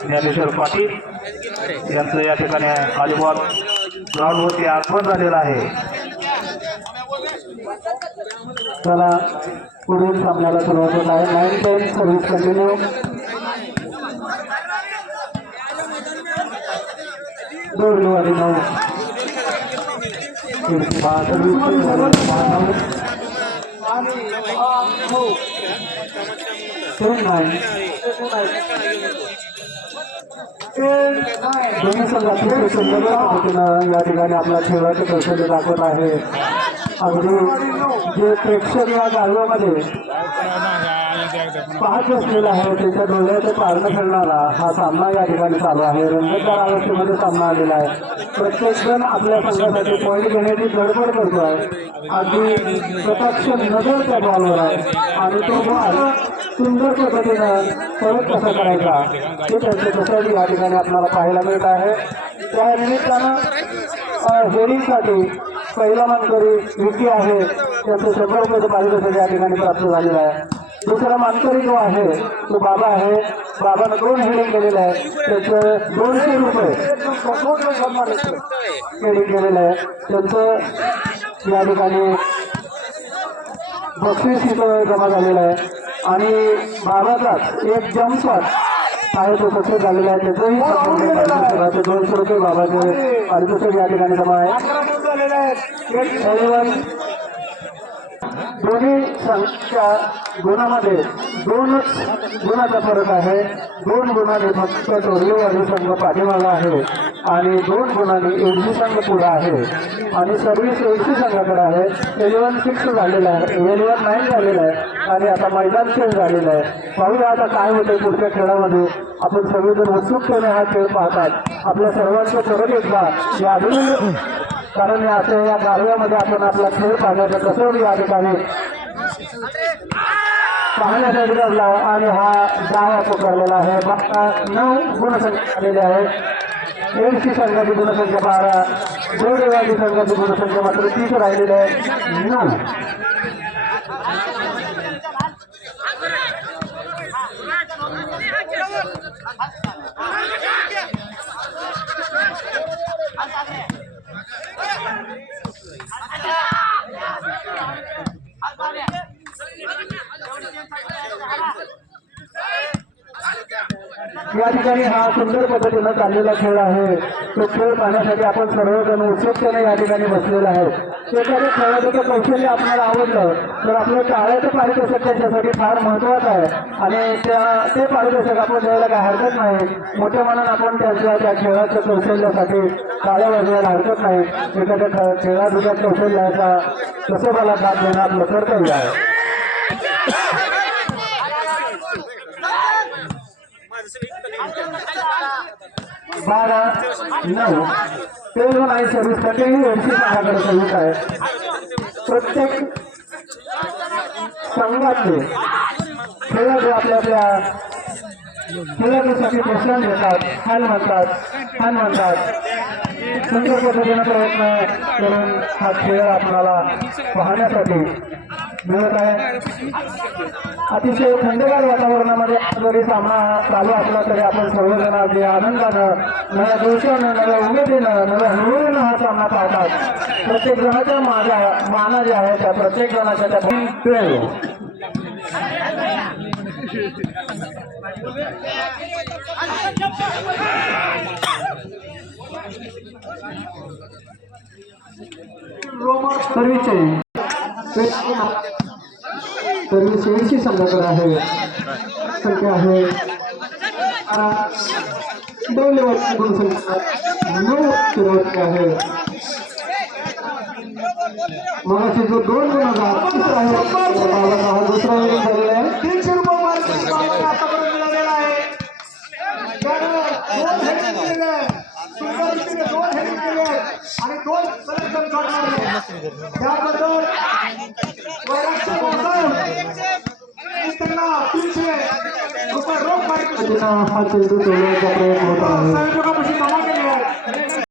ज्ञानेश्वर पाटील यांचं या ठिकाणी व्हॉलीबॉल ग्राउंडवरती आगमन झालेलं आहे. चला पुढील सामन्याला सुरुवात होत आहे. 9-10 सर्व्हिस कंटिन्यू. दोरवाडी 9 दोन्ही संघातील सुंदर पद्धतीनं या ठिकाणी आपला खेळाचं कौशल्य दाखवत आहे. अगदी जे प्रेक्षक या गावामध्ये पाहत असलेला आहे त्याच्या डोळ्याचं पारणं खेळणारा हा सामना या ठिकाणी चालू आहे. रंगतदार अवस्थेमध्ये सामना आलेला आहे. प्रत्येक जण आपल्या संघासाठी पॉईंट घेण्याची गडबड करतो आहे. अगदी प्रत्यक्ष नजर त्या बॉलवर आहे आणि तो बॉल सुंदर पद्धतीनं परत कसा करायचा हे त्यांचे कसं या ठिकाणी आपल्याला पाहायला मिळत आहे. त्या निमित्तानं हेडिंगसाठी पहिला मानकरी विकी आहे त्याचं 100 रुपयाचं पारितोषिक या ठिकाणी प्राप्त झालेलं आहे. दुसरा मानकरी जो आहे तो बाबा आहे. बाबानं 2 हेडिंग केलेलं आहे त्याचं 200 रुपये हेडिंग केलेलं आहे. त्यांचं या ठिकाणी बक्षीस इथं जमा झालेलं आहे आणि बाबाचाच एक जम्प शॉट आहे तो सक्सेस झालेला आहे. त्याचंही 200 रुपये बाबाचे पारितोषिक या ठिकाणी जमा आहे. दोन्ही संघाच्या गुणामध्ये 2 गुणाचा फरक आहे. 2 गुणाने फक्त डोरलेवाडी संघ पाठीमागा आहे आणि 2 गुणांनी एडजी संघ पुढे आहे आणि सर्व्हिस एडजी संघाकडे आहे. 11-6 झालेला आहे, 11-9 झालेला आहे आणि आता मैदान खेळ झालेला आहे. पाहूया आता काय होतंय पुढच्या खेळामध्ये. आपण सगळेजण उत्सुकतेने हा खेळ पाहतात. आपल्या सर्वांचं परत एकदा या अभिनंदन, कारण या गारव्यामध्ये आपण आपला खेळ पाहण्याचा कसं या ठिकाणी पाहण्यासाठी लागला आणि हा डावा पकडलेला आहे. 9 गुणसंख्या आलेली आहे. एडसी संघाची गुणसंख्या 12, जोडेवाडी संघाची गुणसंख्या मात्र 30 राहिलेली आहे. 9 या ठिकाणी हा सुंदर पद्धतीनं चाललेला खेळ आहे. तो खेळ पाहण्यासाठी आपण सर्वजण उत्सुकतेने या ठिकाणी बसलेला आहे. एखाद्या खेळाचं कौशल्य आपल्याला आवडलं तर आपलं टाळ्याचं पारितोषिक त्याच्यासाठी फार महत्वाचं आहे आणि ते पारितोषिक आपण द्यायला काय हरकत नाही. मोठ्या मनानं आपण त्या खेळाच्या कौशल्यासाठी टाळ्या वाजवायला हरकत नाही. एखाद्या खेळाच्या कौशल्याचा कसं मला दाद देणं आपलं कर्तव्य आहे. 12-9 तेवढं नाही सर्व्हिस कधीही एडसी संघाकडे सर्व्हिस आहे. प्रत्येक संघातले खेळाडू आपल्या खेळाडूसाठी प्रोत्साहन देतात, हान म्हणतात. सुंदर पद्धतीने प्रयत्न करून हा खेळ आपल्याला पाहण्यासाठी मिळत आहे. अतिशय थंडगार वातावरणामध्ये जरी सामना चालू असला तरी आपण सर्वजण अगदी आनंदानं, नव्या जोशानं, नव्या उमेदीनं, नव्या हळूहळूनं हा सामना पाहतात. प्रत्येक जणाच्या माना जे आहे त्या प्रत्येक जणाच्या त्या 12 सर्व्हिस एडसी संघाकडे आहे. संख्या आहे 2 लेवलची गुणसंख्या 9 सुरुवात आहे. मगाशी जो 2 गुणाचा तिसरा आहे हा दुसरा हेडिंग झालेला आहे. 300 रुपये मार्क आतापर्यंत मिळालेला आहे. 2 हेडिंग केले सुंदर 2 हेडिंग केले आणि 2 कलेक्शन शॉट मारले. त्याबद्दल हा चेंडू तोडण्याचा प्रयत्न होत आहे.